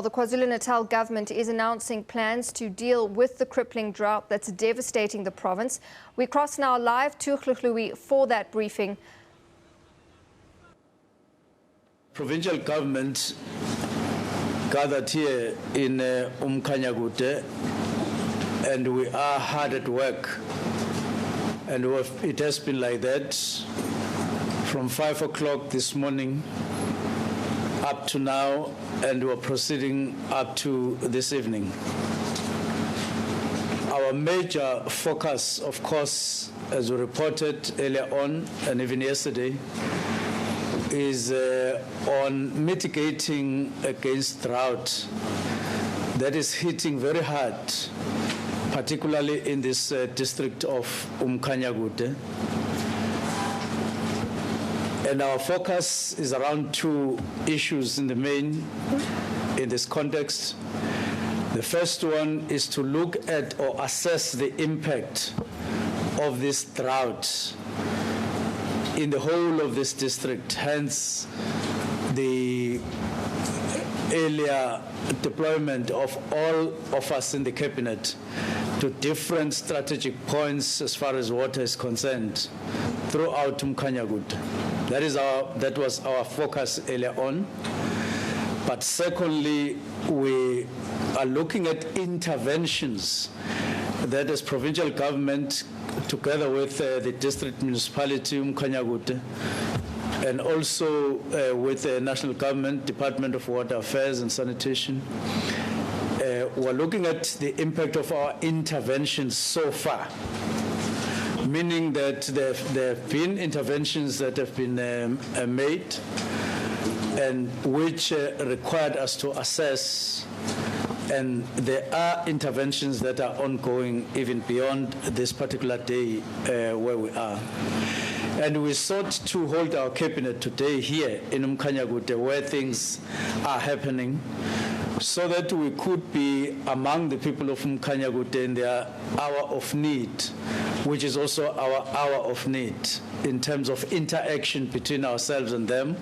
The KwaZulu-Natal government is announcing plans to deal with the crippling drought that's devastating the province. We cross now live to Hluhluwe for that briefing. Provincial government gathered here in Umkhanyakude, and we are hard at work. And it has been like that from 5 o'clock this morning up to now, and we're proceeding up to this evening. Our major focus, of course, as we reported earlier on and even yesterday, is on mitigating against drought that is hitting very hard, particularly in this district of Umkhanyakude. And our focus is around two issues in the main in this context. The first one is to look at or assess the impact of this drought in the whole of this district, hence the earlier deployment of all of us in the cabinet to different strategic points as far as water is concerned throughout Umkhanyakude. That was our focus earlier on. But secondly, we are looking at interventions that as provincial government, together with the district municipality Umkhanyakude, and also with the national government, Department of Water Affairs and Sanitation, we're looking at the impact of our interventions so far. Meaning that there have been interventions that have been made and which required us to assess, and there are interventions that are ongoing even beyond this particular day where we are. And we sought to hold our cabinet today here in Umkhanyakude where things are happening, so that we could be among the people of Umkhanyakude in their hour of need, which is also our hour of need in terms of interaction between ourselves and them,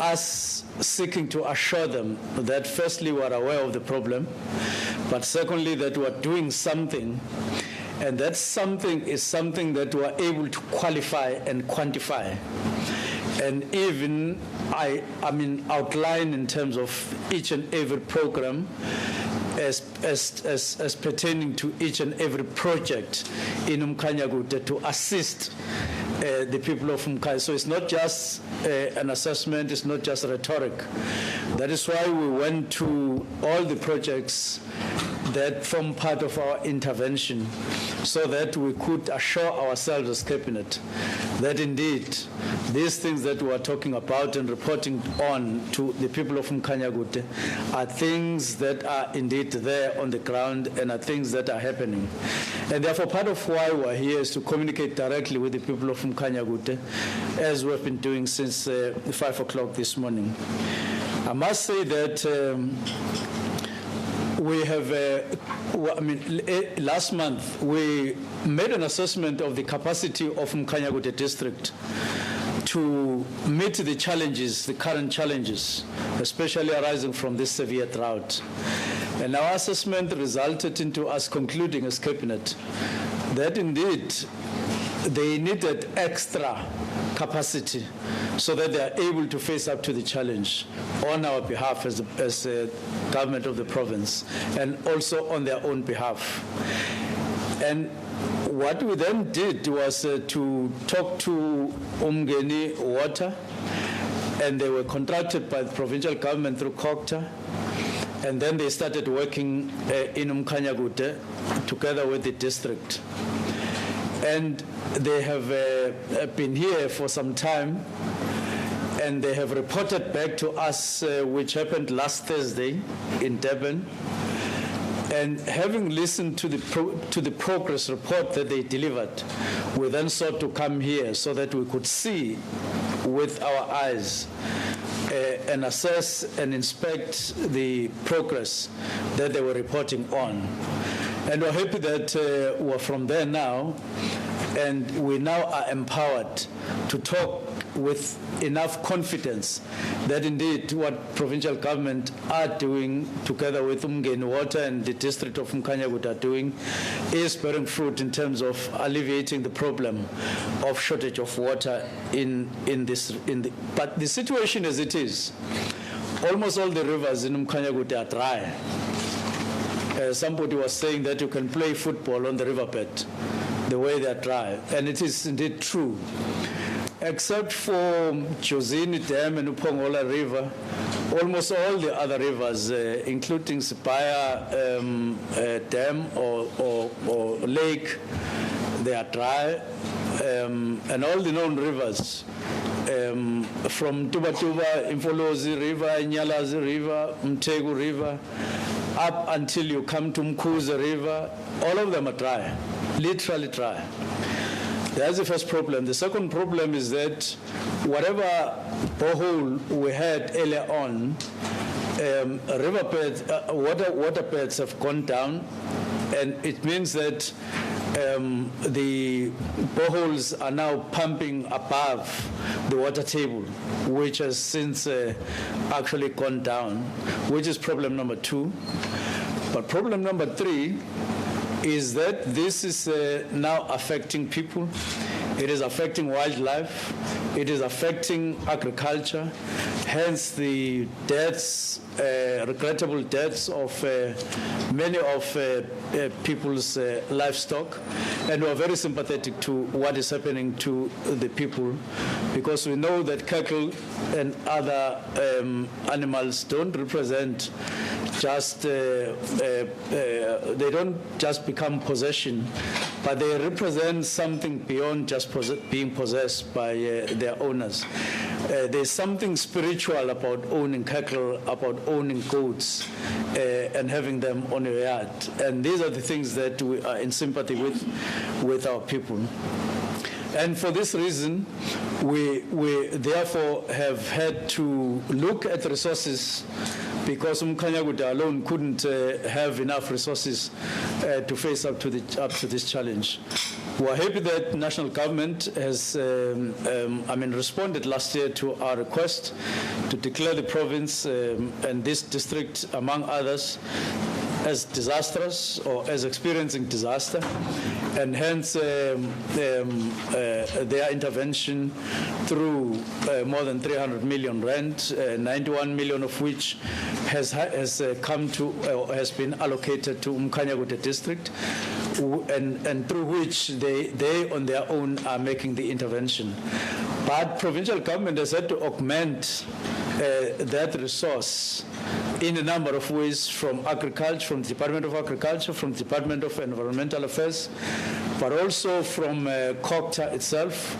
us seeking to assure them that firstly we're aware of the problem, but secondly that we're doing something, and that something is something that we're able to qualify and quantify. And even outline in terms of each and every program as pertaining to each and every project in Umkhanyakude to assist the people of Umkhanyakude. So it's not just an assessment, it's not just rhetoric. That is why we went to all the projects that form part of our intervention, so that we could assure ourselves as cabinet that indeed these things that we are talking about and reporting on to the people of Umkhanyakude are things that are indeed there on the ground and are things that are happening. And therefore part of why we're here is to communicate directly with the people of Umkhanyakude, as we've been doing since 5 o'clock this morning. I must say that we have, last month we made an assessment of the capacity of Umkhanyakude district to meet the challenges, the current challenges, especially arising from this severe drought. And our assessment resulted into us concluding as cabinet that indeed they needed extra capacity so that they are able to face up to the challenge on our behalf as government of the province, and also on their own behalf. And what we then did was to talk to Umgeni Water, and they were contracted by the provincial government through KZN, and then they started working in Umkhanyakude together with the district. And they have been here for some time, and they have reported back to us, which happened last Thursday in Durban. And having listened to the progress report that they delivered, we then sought to come here so that we could see with our eyes and assess and inspect the progress that they were reporting on. And we're happy that we're from there now, and we now are empowered to talk with enough confidence that indeed what provincial government are doing together with Umgeni Water and the district of Mkhanyakuta are doing is bearing fruit in terms of alleviating the problem of shortage of water but the situation as it is, almost all the rivers in Mkhanyakuta are dry. Somebody was saying that you can play football on the riverbed the way they are dry, and it is indeed true. Except for Jozini Dam and Upongola River, almost all the other rivers, including Sipaya Dam or Lake, they are dry, and all the known rivers, from Tuba, Imfolozi River, Nyalazi River, Mtegu River, up until you come to Mkuza River, all of them are dry, literally dry. That's the first problem. The second problem is that whatever borehole we had earlier on, riverbeds, water beds have gone down, and it means that the boreholes are now pumping above the water table, which has since actually gone down, which is problem number 2. But problem number 3 is that this is now affecting people. It is affecting wildlife. It is affecting agriculture. Hence the deaths, regrettable deaths of many of people's livestock. And we are very sympathetic to what is happening to the people, because we know that cattle and other animals don't represent just, they don't just become possession, but they represent something beyond just being possessed by their owners. There's something spiritual about owning cattle, about owning goats, and having them on your yard. And these are the things that we are in sympathy with our people. And for this reason, we therefore have had to look at resources, because Mkhanyakuta alone couldn't have enough resources to face up to this challenge. We're happy that national government has responded last year to our request to declare the province and this district, among others, as disastrous or as experiencing disaster, and hence their intervention through more than 300 million rand, 91 million of which has been allocated to Mkhanyakuta district, and through which they on their own are making the intervention. But provincial government has had to augment that resource in a number of ways, from agriculture, from the Department of Agriculture, from the Department of Environmental Affairs, but also from govt itself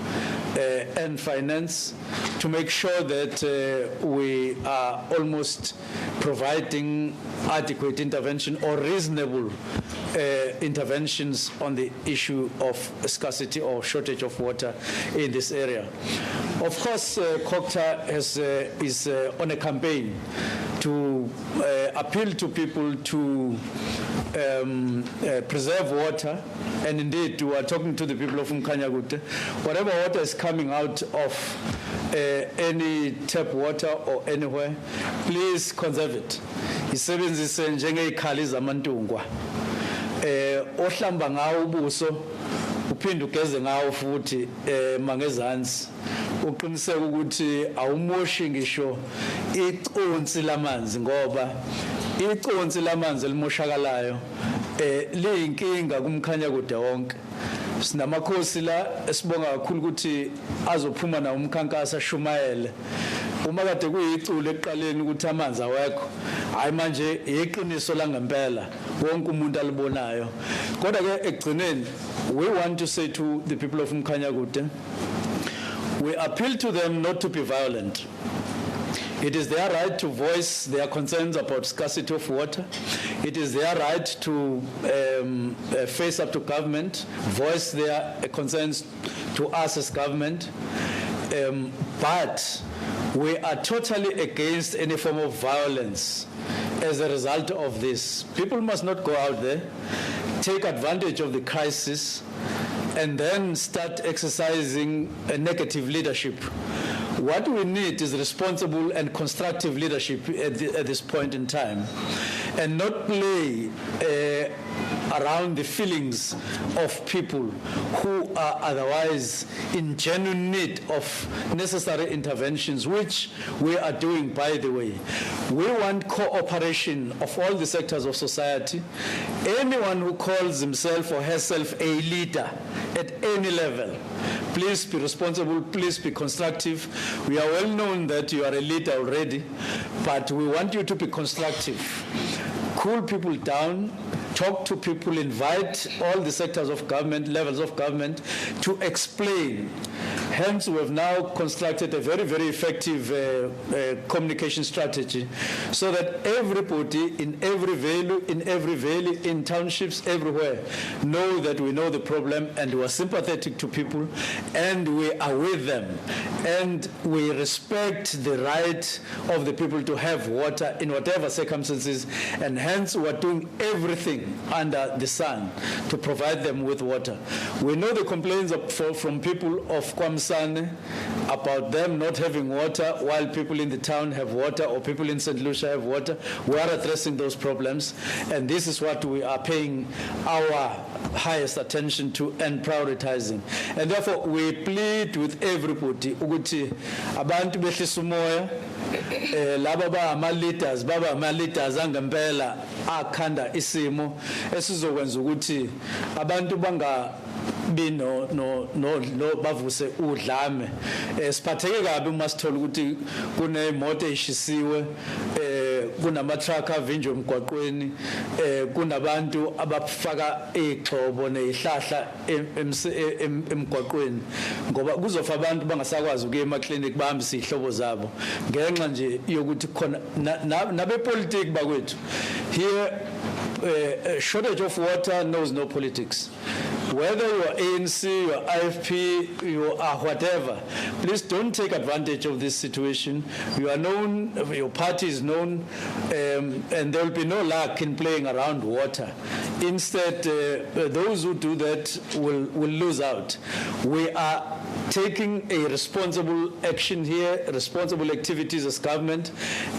and finance, to make sure that we are almost providing adequate intervention or reasonable interventions on the issue of scarcity or shortage of water in this area. Of course, govt is on a campaign to appeal to people to preserve water, and indeed we are talking to the people of Mkhanyakuta. Whatever water is coming out of any tap water or anywhere, please conserve it. Isebenzise njengeikhali zamantungwa. Ohlamba ngawo ubuso uphinde ugeze ngawo futhi mangezansi, uqiniseke ukuthi awumoshi ngisho iconsi lamanzi, ngoba iconsi lamanzi elimoshakalayo liyinkinga kuMkhanyakuta wonke. Sinamakhosi la esibonga kakhulu ukuthi azophuma na umkhankasa shumayele. Uma kade kuyiculo eqaleni ukuthi amanzi awekho, hayi manje iqiniso la ngempela wonke umuntu alibonayo. Kodwa ke egcineni, we want to say to the people of Mkhanyakuta, we appeal to them not to be violent. It is their right to voice their concerns about scarcity of water. It is their right to face up to government, voice their concerns to us as government. But we are totally against any form of violence as a result of this. People must not go out there, take advantage of the crisis, and then start exercising a negative leadership What we need is responsible and constructive leadership at this point in time, and not play around the feelings of people who are otherwise in genuine need of necessary interventions, which we are doing, by the way. We want cooperation of all the sectors of society. Anyone who calls himself or herself a leader at any level, please be responsible, please be constructive. We are well known that you are a leader already, but we want you to be constructive. Cool people down, talk to people, invite all the sectors of government, levels of government to explain. Hence, we have now constructed a very, very effective communication strategy so that everybody in every valley, in townships, everywhere, know that we know the problem and we are sympathetic to people and we are with them. And we respect the right of the people to have water in whatever circumstances, and hence we are doing everything under the sun to provide them with water. We know the complaints from people of Kwamsane about them not having water while people in the town have water, or people in St. Lucia have water. We are addressing those problems, and this is what we are paying our highest attention to and prioritizing. And therefore we plead with everybody ukuthi abantu behlisa umoya, laba ba ama-leaders baba ama-leaders angempela akhanda isimo esizokwenza ukuthi abantu bavuse udlame. Siphatheke kabi uma sithola ukuthi kunemoto eyishisiwe, kunamatruck avinjwe emgwaqweni, kunabantu abafaka igxobo nezihlahla emgwaqweni, ngoba kuzofa abantu bangasakwazi ukuya emaklinikhi bahambise izihlobo zabo ngenxa nje yokuthi khona nabepolitiki bakwethu. Here, shortage of water knows no politics. Whether you are ANC, you are IFP, you are whatever, please don't take advantage of this situation. You are known, your party is known, and there will be no luck in playing around water. Instead, those who do that will lose out. We are taking a responsible action here, responsible activities as government,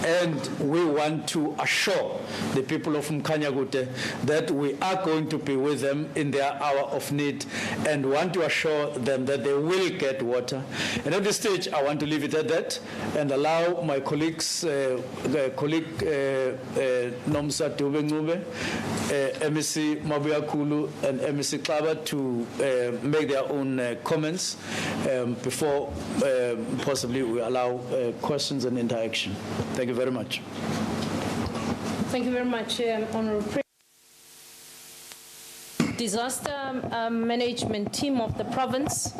and we want to assure the people of Mkanyagute that we are going to be with them in their hour of need and want to assure them that they will get water. And at this stage, I want to leave it at that and allow my colleagues, Nomsa Dube, MEC Mabuyakulu and MEC Klaba to make their own comments before possibly we allow questions and interaction. Thank you very much. Thank you very much, Honorable. Disaster management team of the province,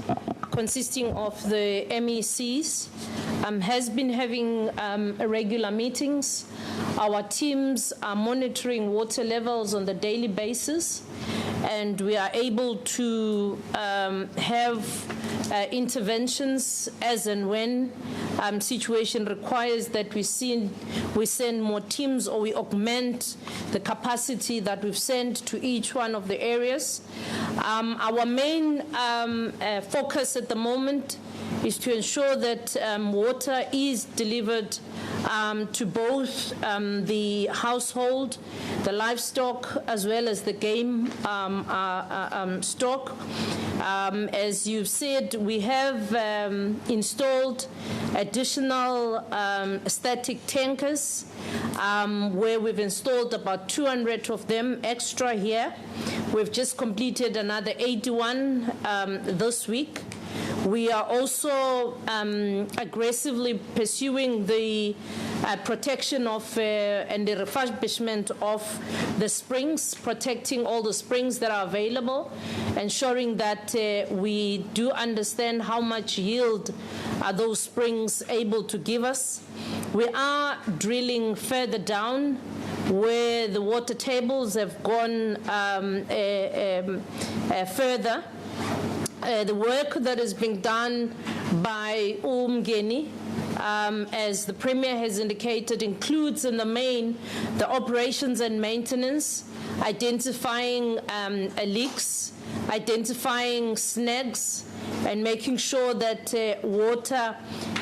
consisting of the MECs, has been having regular meetings. Our teams are monitoring water levels on the daily basis, and we are able to have interventions as and when situation requires that we send more teams or we augment the capacity that we've sent to each one of the areas. Our main focus at the moment is to ensure that water is delivered to both the household, the livestock, as well as the game stock. As you've said, we have installed additional static tankers where we've installed about 200 of them extra here. We've just completed another 81 this week. We are also aggressively pursuing the protection of and the refurbishment of the springs, protecting all the springs that are available, ensuring that we do understand how much yield are those springs able to give us. We are drilling further down where the water tables have gone further. The work that is being done by Umgeni, as the Premier has indicated, includes in the main the operations and maintenance, identifying leaks, identifying snags, and making sure that water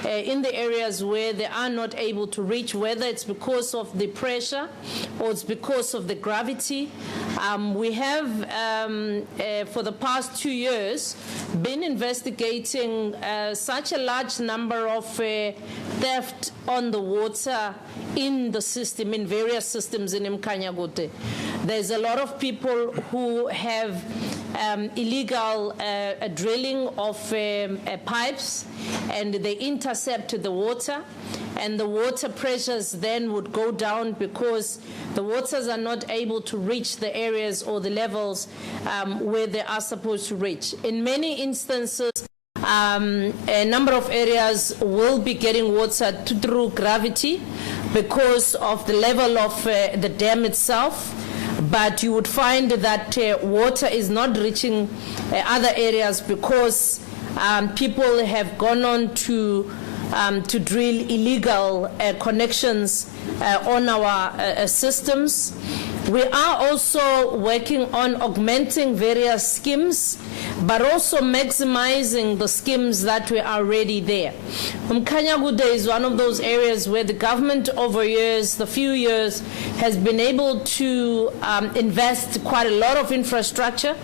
in the areas where they are not able to reach, whether it's because of the pressure or it's because of the gravity. We have, for the past 2 years, been investigating such a large number of theft on the water in the system, in various systems in Mkhanyakude. There's a lot of people who have illegal drilling of pipes, and they intercept the water, and the water pressures then would go down because the waters are not able to reach the areas or the levels where they are supposed to reach. In many instances, a number of areas will be getting water through gravity because of the level of the dam itself, but you would find that water is not reaching other areas because people have gone on to drill illegal connections on our systems. We are also working on augmenting various schemes, but also maximizing the schemes that were already there. Mkhanyakude is one of those areas where the government over years, the few years, has been able to invest quite a lot of infrastructure,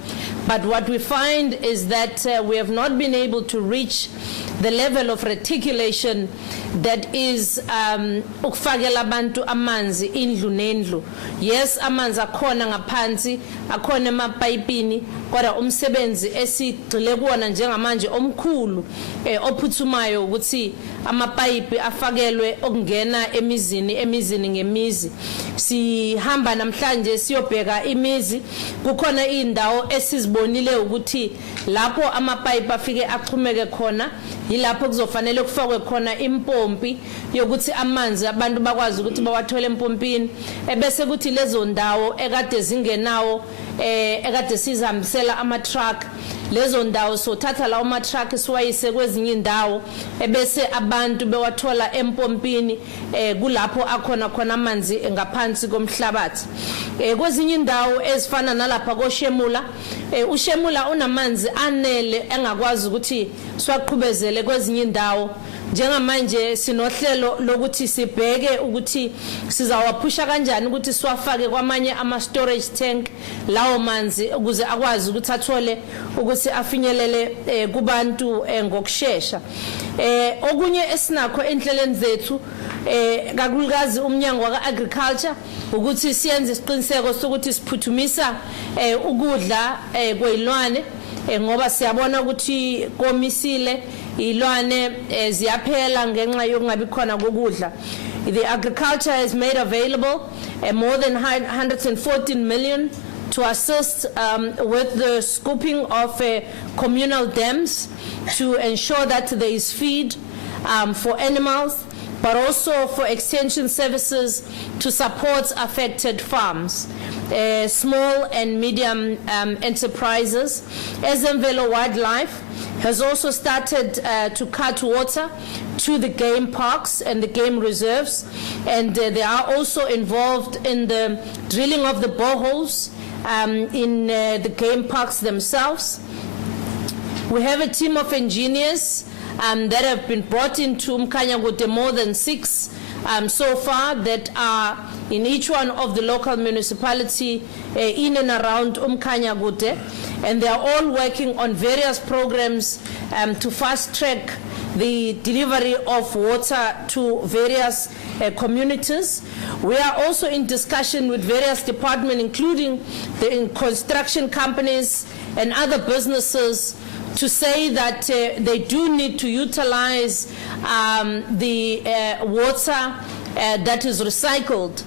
but what we find is that we have not been able to reach the level of reticulation that is ukufakela abantu amanzi indlu nendlu. Yes, amanzi akhona ngaphansi, akhona emapayipini, kodwa umsebenzi esigcile kuwona njengamanje omkhulu ophuthumayo ukuthi amapayipi afakelwe okungena emizini ngemizi. Sihamba namhlanje siyobheka imizi, kukhona indawo esizibonile ukuthi lapho amapayipi afike axhumeke khona yilapho kuzofanele kufakwe khona impompi yokuthi amanzi abantu bakwazi ukuthi bawathole empompini, ebese kuthi lezo ndawo ekade zingenawo ekade sizihambisela ama-truck, lezo ndawo sothatha lawo ma-truck siwayise kwezinye indawo ebese abantu bewathola empompini kulapho akhona khona amanzi ngaphansi komhlabathi. Kwezinye indawo ezifana nalapha koShemula, uShemula unamanzi anele engakwazi ukuthi siwaqhubezele kwezinye indawo. Njengamanje sinohlelo lokuthi sibheke ukuthi sizawaphusha kanjani ukuthi siwafake kwamanye ama-storage tank lawo manzi ukuze akwazi ukuthi athole ukuthi afinyelele kubantu ngokushesha. Okunye esinakho enhlelweni zethu kakhulukazi umnyango waka-agriculture ukuthi siyenze isiqiniseko sokuthi siphuthumisa ukudla kwezilwane ngoba siyabona ukuthi komisile ilwane ziyaphela ngenxa yokungabi khona kokudla. The agriculture has made available more than 114 million to assist with the scooping of communal dams to ensure that there is feed for animals, but also for extension services to support affected farms, small and medium enterprises. Ezemvelo Wildlife has also started to cut water to the game parks and the game reserves, and they are also involved in the drilling of the boreholes in the game parks themselves. We have a team of engineers that have been brought into Mkhanyakude, more than 6 so far, that are in each one of the local municipality in and around Mkhanyakude, and they are all working on various programs to fast track the delivery of water to various communities. We are also in discussion with various departments, including the construction companies and other businesses, to say that they do need to utilize the water that is recycled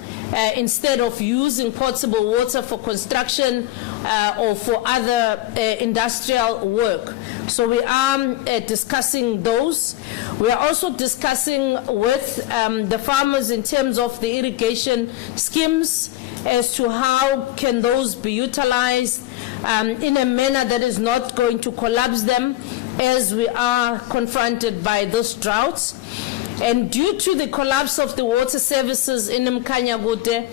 instead of using potable water for construction or for other industrial work. So we are discussing those. We are also discussing with the farmers in terms of the irrigation schemes as to how can those be utilized in a manner that is not going to collapse them as we are confronted by this drought. And due to the collapse of the water services in Mkhanyakude,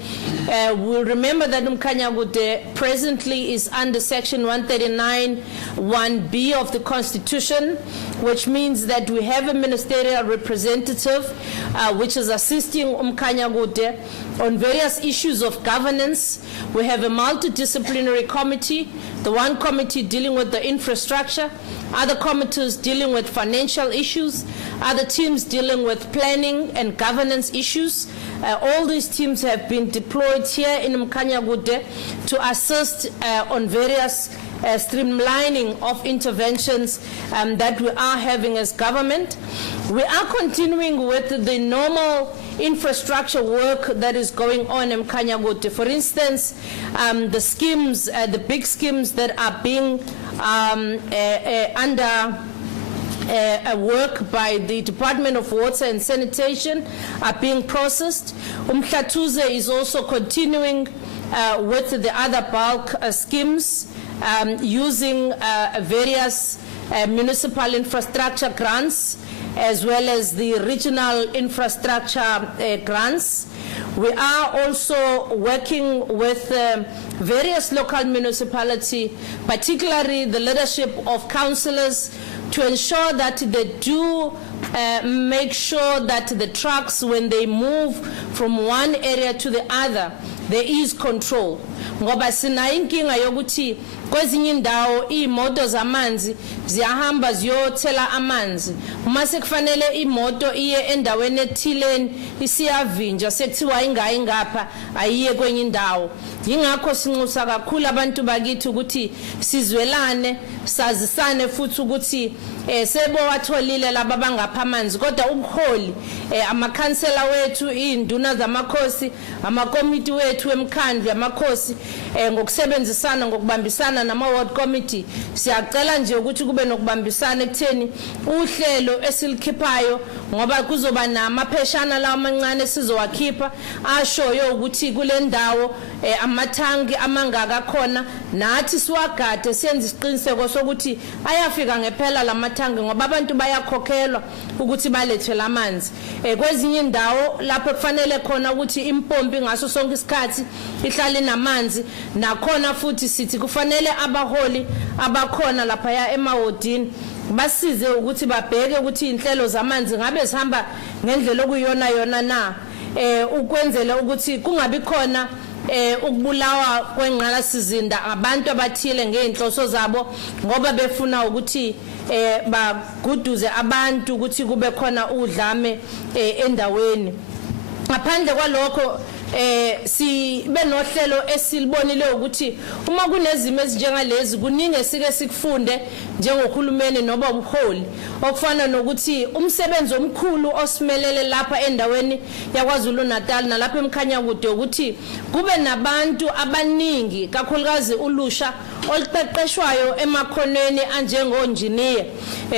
we'll remember that Mkhanyakude presently is under Section 139(1)(b) of the Constitution, which means that we have a ministerial representative which is assisting Umkhanyakude on various issues of governance. We have a multidisciplinary committee, the one committee dealing with the infrastructure, other committees dealing with financial issues, other teams dealing with planning and governance issues. All these teams have been deployed here in Umkhanyakude to assist on various streamlining of interventions that we are having as government. We are continuing with the normal infrastructure work that is going on in Umkhanyakude. For instance, the schemes, the big schemes that are being under work by the Department of Water and Sanitation are being processed. Hluhluwe is also continuing with the other bulk schemes using various municipal infrastructure grants as well as the regional infrastructure grants. We are also working with various local municipalities, particularly the leadership of councillors, to ensure that they do make sure that the trucks, when they move from one area to the other, there is control. Ngoba sinayo inkinga yokuthi kwezinye indawo imoto zamanzi ziyahamba ziyothela amanzi, uma sekufanele imoto iye endaweni ethileni isiyavinjwa sekuthiwa ingayi ngapha ayiye kwenye indawo. Yingakho sinxusa kakhulu abantu bakithi ukuthi sizwelane, sazisane futhi ukuthi sebowatholile laba bangapha amanzi, kodwa ubuholi amakhansela wethu, induna zamakhosi, amakomiti wethu emkhandlu yamakhosi ngokusebenzisana ngokubambisana nama-ward committee, siyacela nje ukuthi kube nokubambisana ekutheni uhlelo esilikhiphayo, ngoba kuzoba namapheshana lawo amancane sizowakhipha ashoyo ukuthi kule ndawo amathangi amangaka khona, nathi siwagade siyenze isiqiniseko sokuthi ayafika ngempela lamathangi, ngoba abantu bayakhokhelwa ukuthi balethwe amanzi. Kwezinye indawo lapho kufanele khona ukuthi impompi ngaso sonke isikhathi ihlale namanzi, nakhona futhi sithi kufanele abaholi abakhona lapha ya emawodini basize ukuthi babheke ukuthi inhlelo zamanzi ngabe zihamba ngendlela okuyona yona na, ukwenzela ukuthi kungabi khona ukubulawa kwengqala sizinda abantu abathile ngeinhloso zabo ngoba befuna ukuthi baguduze abantu ukuthi kube khona udlame endaweni. Ngaphandle kwalokho sibe nohlelo esilibonile ukuthi uma kunezimo ezinjengalezi kuningi esike sikufunde njengohulumeni noba ubuholi, okufana nokuthi umsebenzi omkhulu osimelele lapha endaweni yaKwaZulu-Natal nalapha eMkhanyakude ukuthi kube nabantu abaningi kakhulukazi ulusha oluqeqeshwayo emakhonweni anjengo-engineer.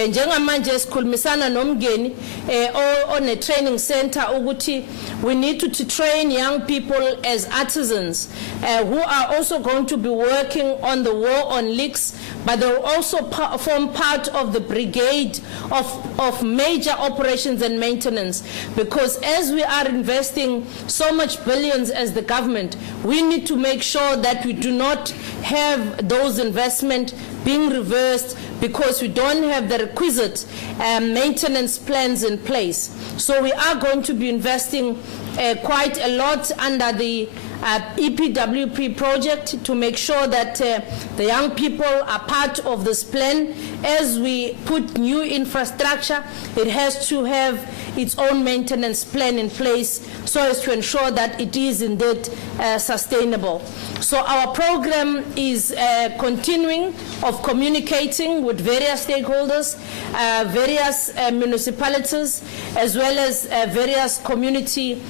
Njengamanje sikhulumisana nomngeni on a training center ukuthi we need to train young people as artisans who are also going to be working on the war on leaks, but they will also form part of the brigade of major operations and maintenance, because as we are investing so much billions as the government, we need to make sure that we do not have those investments being reversed because we don't have the requisite maintenance plans in place. So we are going to be investing quite a lot under the EPWP project to make sure that the young people are part of this plan. As we put new infrastructure, it has to have its own maintenance plan in place so as to ensure that it is indeed sustainable. So our program is continuing of communicating with various stakeholders, various municipalities, as well as various community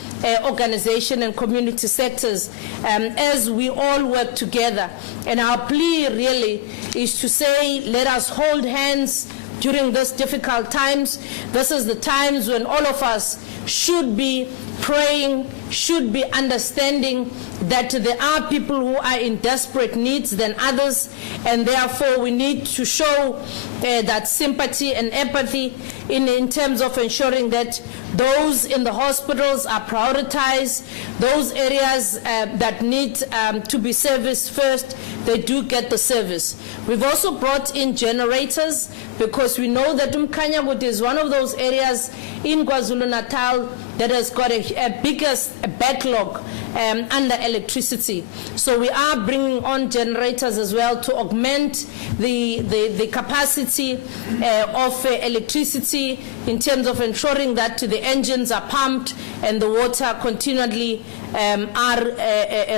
organizations and community sectors as we all work together. And our plea really is to say, let us hold hands during these difficult times. This is the times when all of us should be praying, should be understanding that there are people who are in desperate needs than others, and therefore we need to show that sympathy and empathy in terms of ensuring that those in the hospitals are prioritized, those areas that need to be serviced first, they do get the service. We've also brought in generators because we know that Umkanyagud is one of those areas in KwaZulu-Natal that has got a biggest backlog under electricity. So we are bringing on generators as well to augment the capacity of electricity in terms of ensuring that the engines are pumped and the water continually are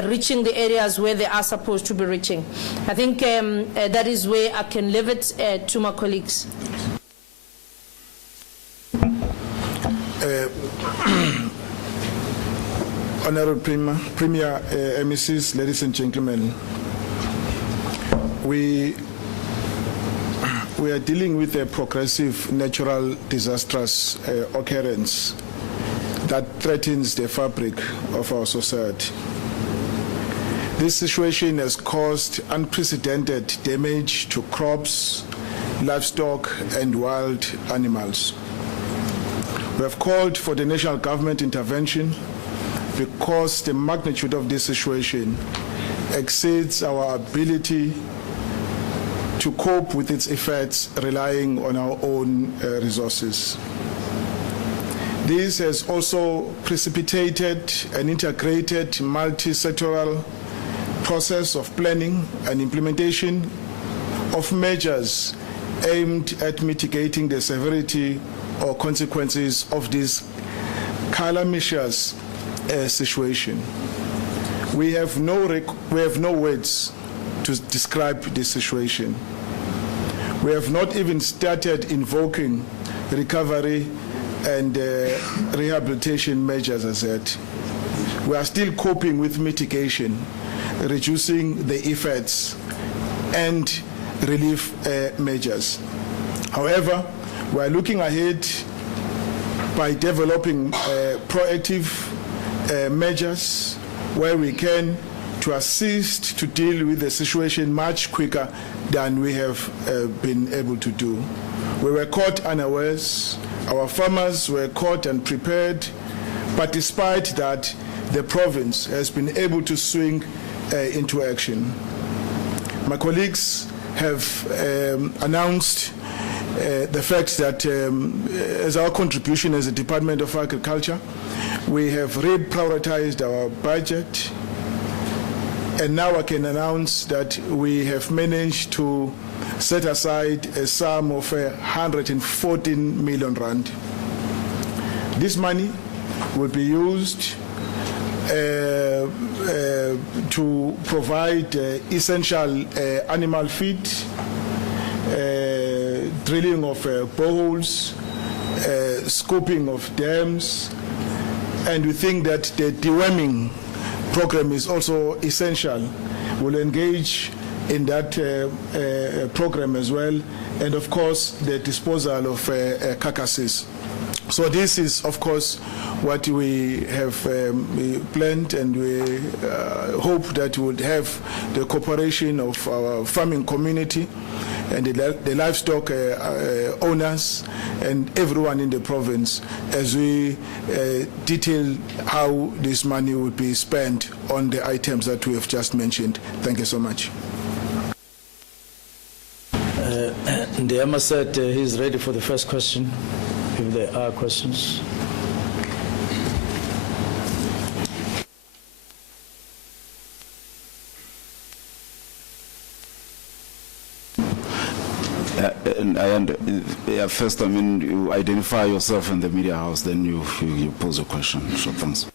reaching the areas where they are supposed to be reaching. I think that is where I can leave it to my colleagues. Honorable Premier, MECs, ladies and gentlemen, we are dealing with a progressive natural disastrous occurrence that threatens the fabric of our society. This situation has caused unprecedented damage to crops, livestock, and wild animals. We have called for the national government intervention because the magnitude of this situation exceeds our ability to cope with its effects relying on our own resources. This has also precipitated an integrated multi-sectoral process of planning and implementation of measures aimed at mitigating the severity or consequences of this calamitous situation. We have no words to describe this situation. We have not even started invoking recovery and rehabilitation measures as yet. We are still coping with mitigation, reducing the effects and relief measures. However, we are looking ahead by developing proactive measures where we can to assist to deal with the situation much quicker than we have been able to do. We were caught unawares, our farmers were caught and prepared, but despite that, the province has been able to swing into action. My colleagues have announced the fact that as our contribution as a Department of Agriculture, we have reprioritized our budget, and now I can announce that we have managed to set aside a sum of 114 million rand. This money will be used to provide essential animal feed, drilling of boreholes, scooping of dams, and we think that the deworming program is also essential. We'll engage in that program as well, and of course the disposal of carcasses. So this is, of course, what we have planned, and we hope that we would have the cooperation of our farming community and the livestock owners and everyone in the province as we detail how this money will be spent on the items that we have just mentioned. Thank you so much. Ndiema said he's ready for the first question, if there are questions. First, I mean, you identify yourself in the media house, then you pose a question. So thanks.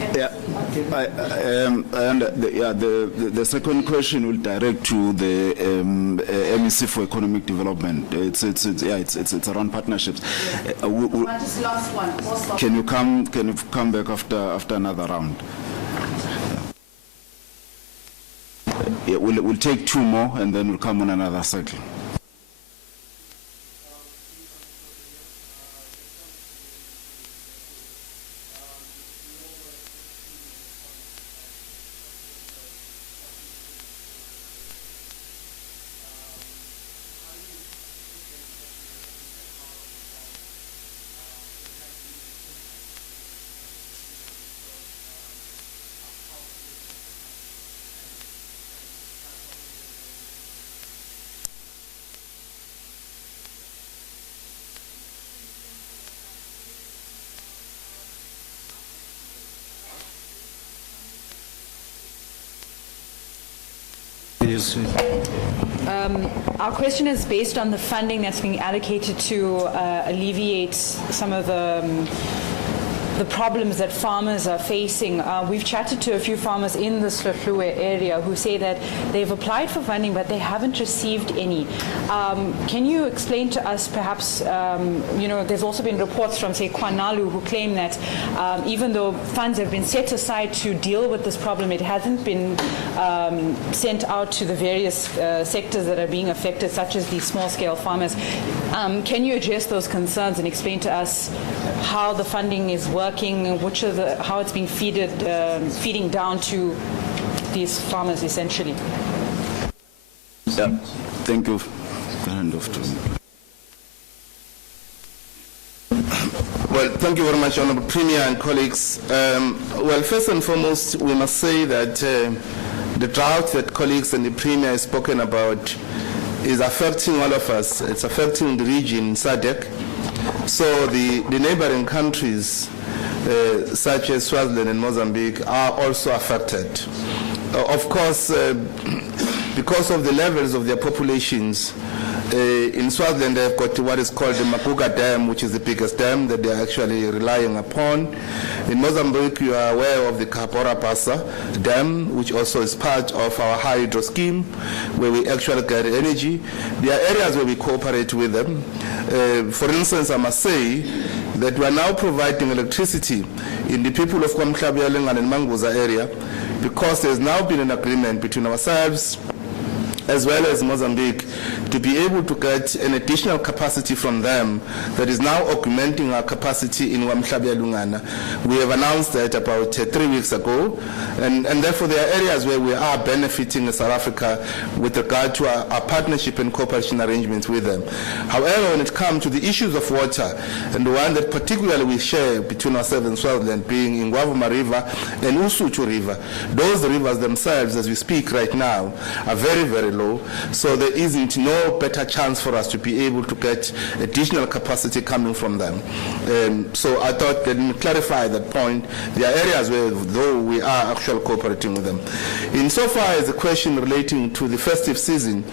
Yeah, and the second question will direct to the MEC for Economic Development. It's around partnerships. Just last one. Can you come back after another round? Yeah, we'll take two more and then we'll come on another cycle. Our question is based on the funding that's being allocated to alleviate some of the problems that farmers are facing. We've chatted to a few farmers in the Hluhluwe area who say that they've applied for funding but they haven't received any. Can you explain to us perhaps, there's also been reports from, say, KwaZulu who claim that even though funds have been set aside to deal with this problem, it hasn't been sent out to the various sectors that are being affected, such as these small-scale farmers. Can you address those concerns and explain to us how the funding is working, how it's being feeding down to these farmers, essentially? Yeah, thank you. Well, thank you very much, Honourable Premier and colleagues. Well, first and foremost, we must say that the drought that colleagues and the Premier have spoken about is affecting all of us. It's affecting the region, SADC. So the neighboring countries, such as Swaziland and Mozambique, are also affected. Of course, because of the levels of their populations, in Swaziland they've got what is called the Makuga Dam, which is the biggest dam that they are actually relying upon. In Mozambique, you are aware of the Cabora Bassa Dam, which also is part of our hydro scheme, where we actually get energy. There are areas where we cooperate with them. For instance, I must say that we are now providing electricity in the people of KwaZulu-Natal and Manguza area, because there's now been an agreement between ourselves as well as Mozambique to be able to get an additional capacity from them that is now augmenting our capacity in KwaZulu-Natal. We have announced that about 3 weeks ago, and therefore there are areas where we are benefiting in South Africa with regard to our partnership and cooperation arrangements with them. However, when it comes to the issues of water, and the one that particularly we share between ourselves and Swaziland being Ngwavuma River and Usuchu River, those rivers themselves, as we speak right now, are very, very low. So there isn't no better chance for us to be able to get additional capacity coming from them. So I thought, let me clarify that point. There are areas where, though, we are actually cooperating with them. Insofar as the question relating to the festive season,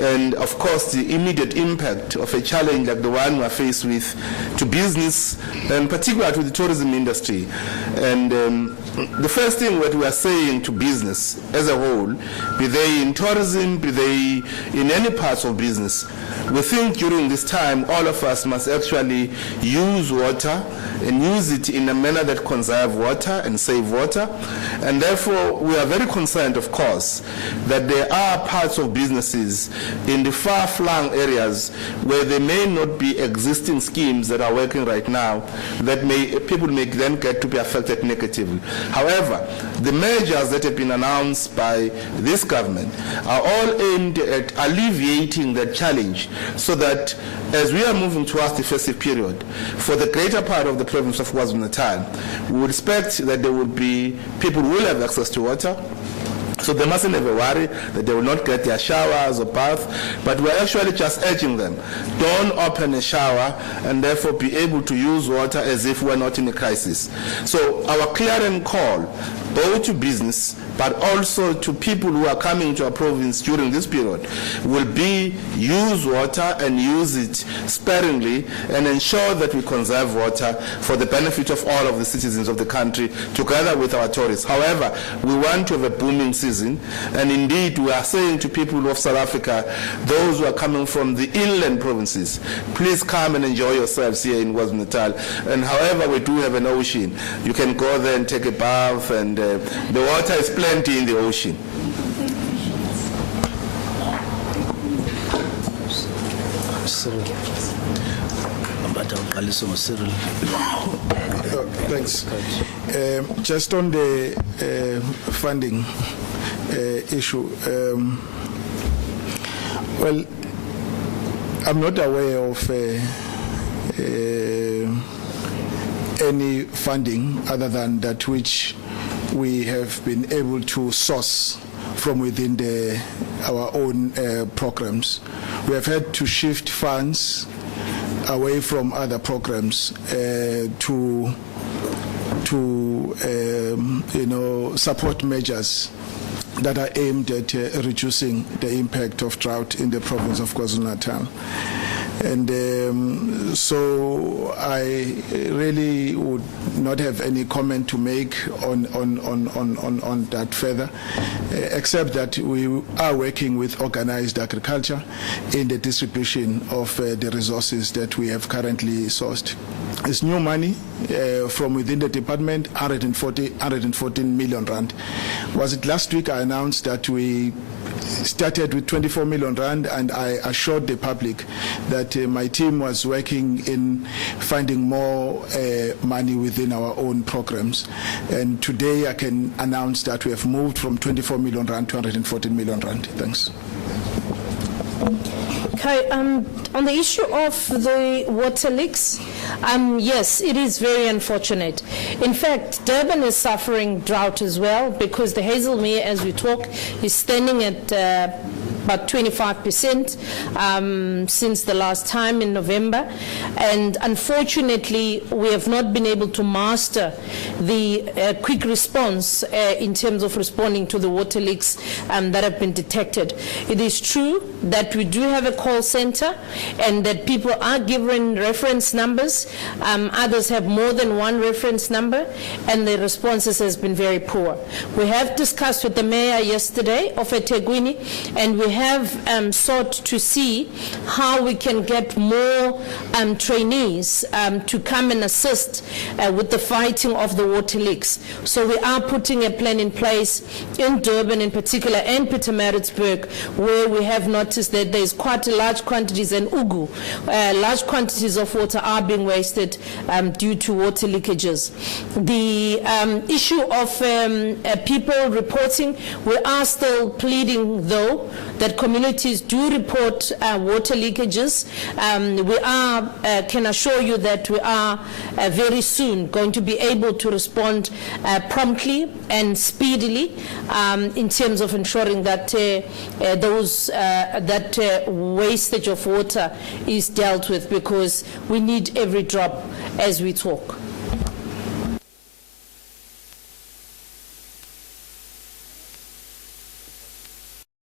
and of course the immediate impact of a challenge like the one we are faced with to business, and particularly to the tourism industry. And the first thing that we are saying to business as a whole, be they in tourism, be they in any parts of business, we think during this time all of us must actually use water and use it in a manner that conserves water and save water. And therefore we are very concerned, of course, that there are parts of businesses in the far-flung areas where there may not be existing schemes that are working right now that people may then get to be affected negatively. However, the measures that have been announced by this government are all aimed at alleviating that challenge, so that as we are moving towards the festive period, for the greater part of the province of KwaZulu-Natal, we would expect that there will be, people will have access to water. So they mustn't ever worry that they will not get their showers or bath, but we're actually just urging them, don't open a shower and therefore be able to use water as if we're not in a crisis. So our clearing call both to business but also to people who are coming to our province during this period, will be use water and use it sparingly and ensure that we conserve water for the benefit of all of the citizens of the country together with our tourists. However, we want to have a booming season, and indeed we are saying to people of South Africa, those who are coming from the inland provinces, please come and enjoy yourselves here in KwaZulu-Natal. And however, we do have an ocean. You can go there and take a bath, and the water is plenty in the ocean. Thanks. Just on the funding issue, well, I'm not aware of any funding other than that which we have been able to source from within our own programs. We have had to shift funds away from other programs to support measures that are aimed at reducing the impact of drought in the province of KwaZulu-Natal. And so I really would not have any comment to make on that further, except that we are working with organized agriculture in the distribution of the resources that we have currently sourced. It's new money from within the department, 114 million rand. Was it last week I announced that we started with 24 million rand, and I assured the public that my team was working in finding more money within our own programs. And today I can announce that we have moved from 24 million rand to 114 million rand. Thanks. Okay, on the issue of the water leaks, yes, it is very unfortunate. In fact, Durban is suffering drought as well, because the Hazelmere, as we talk, is standing at about 25% since the last time in November. And unfortunately, we have not been able to master the quick response in terms of responding to the water leaks that have been detected. It is true that we do have a call center and that people are given reference numbers. Others have more than one reference number, and the responses has been very poor. We have discussed with the mayor yesterday of eThekwini, and we have sought to see how we can get more trainees to come and assist with the fighting of the water leaks. So we are putting a plan in place in Durban in particular and Pietermaritzburg, where we have noticed that there's quite large quantities, and Ugu, large quantities of water are being wasted due to water leakages. The issue of people reporting, we are still pleading though that communities do report water leakages. We are, can assure you that we are very soon going to be able to respond promptly and speedily in terms of ensuring that that wastage of water is dealt with, because we need every drop as we talk.